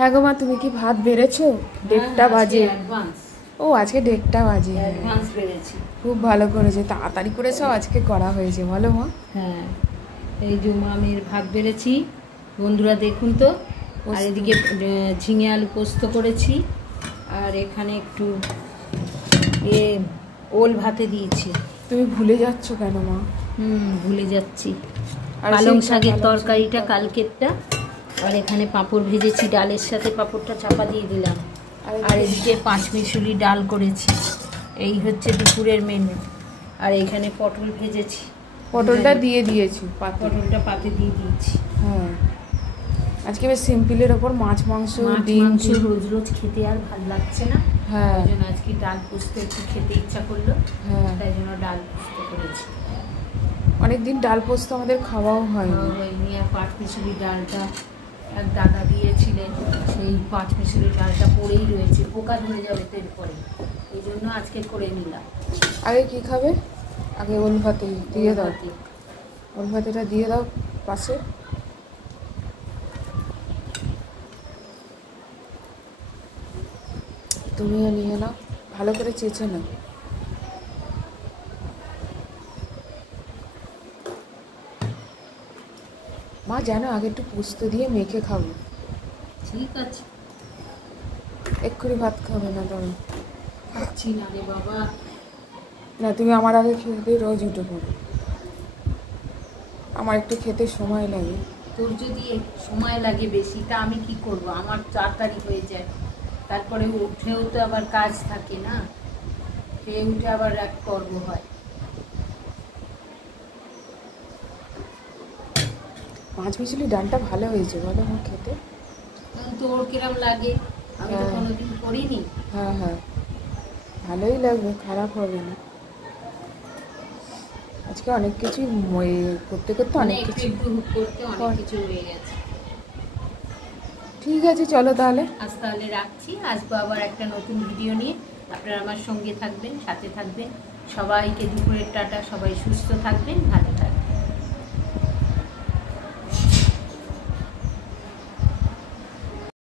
হ্যাঁ গো মা, তুমি কি ভাত বেড়েছো? 1:30 বাজে। ও আজকে 1:30 বাজে। অ্যাডভান্স বেড়েছি। খুব ভালো করেছে, তাড়াতাড়ি করে সব আজকে করা হয়েছে। বলো মা। হ্যাঁ, এই যে মামের ভাত বেড়েছি বন্ধুরা, দেখুন তো। আর এদিকে ঝিঙে আলু পোস্ত করেছি, আর এখানে একটু ওল ভাতে দিয়েছি। তুমি ভুলে যাচ্ছ কেন মা? ভুলে যাচ্ছি। পালং শাকের তরকারিটা কালকেরটা, আর এখানে পাঁপড় ভেজেছি, ডালের সাথে পাঁপড়টা চাপা দিয়ে দিলাম। আর এদিকে 5 মিশুলি ডাল করেছি। এই হচ্ছে দুপুরের মেনু। আর এখানে পটল ভেজেছি, পটলটা দিয়ে দিয়েছি, পটলটা পাতে দিয়ে দিয়েছি। হ্যাঁ, আজকে বেশ সিম্পলের ওপর মাছ মাংস রোজ রোজ খেতে আর ভালো লাগছে না। হ্যাঁ, ওই জন্য আজকে ডাল পোস্ত একটু খেতে ইচ্ছা করলো। হ্যাঁ, তাই জন্য ডাল পোস্ত করেছি। অনেকদিন ডাল পোস্ত আমাদের খাওয়াও হয়নি। আর 5 মিশুলি ডালটা এক দাদা দিয়েছিলেন, সেই 5 মিশুলি ডালটা পড়েই রয়েছে, পোকা ধরে যাবে তেল পরে। এই জন্য আজকে করে নিলাম। আগে কি খাবে? আগে ওল ভাতে দিয়ে দাও, ওল ভাতেটা দিয়ে দাও পাশে। তুমিও নিয়ে নাও, ভালো করে চেঁচে নাও। মা জানো, আগে একটু পোস্ত দিয়ে মেখে খাবো। ঠিক আছে, এক্ষুনি ভাত খাবে না তুমি? খাচ্ছি না রে বাবা। না, তুমি আমার আগে খেতে রোজ উঠে পড়ো। আমার একটু খেতে সময় লাগে। তোর যদি সময় লাগে বেশি, তা আমি কি করব? আমার তাড়াতাড়ি হয়ে যায়, তারপরে উঠেও তো আবার কাজ থাকে না, খেয়ে উঠে আবার এক পর্ব হয়। 5 মিশুলি ডালটা ভালো হয়েছে বলো আমার খেতে? তোর কিরম লাগে? আমি তো কোনোদিন করিনি। হ্যাঁ হ্যাঁ, ভালোই লাগবে, খারাপ হবে না। আজকে অনেক কিছু করতে করতে অনেক কিছু হয়ে গেছে। ঠিক আছে, চলো তাহলে। আজ তাহলে রাখছি, আসবো আবার একটা নতুন ভিডিও নিয়ে। আপনারা আমার সঙ্গে থাকবেন, সাথে থাকবেন। সবাইকে দুপুরের টাটা, সবাই সুস্থ থাকবেন, ভালো থাকবেন।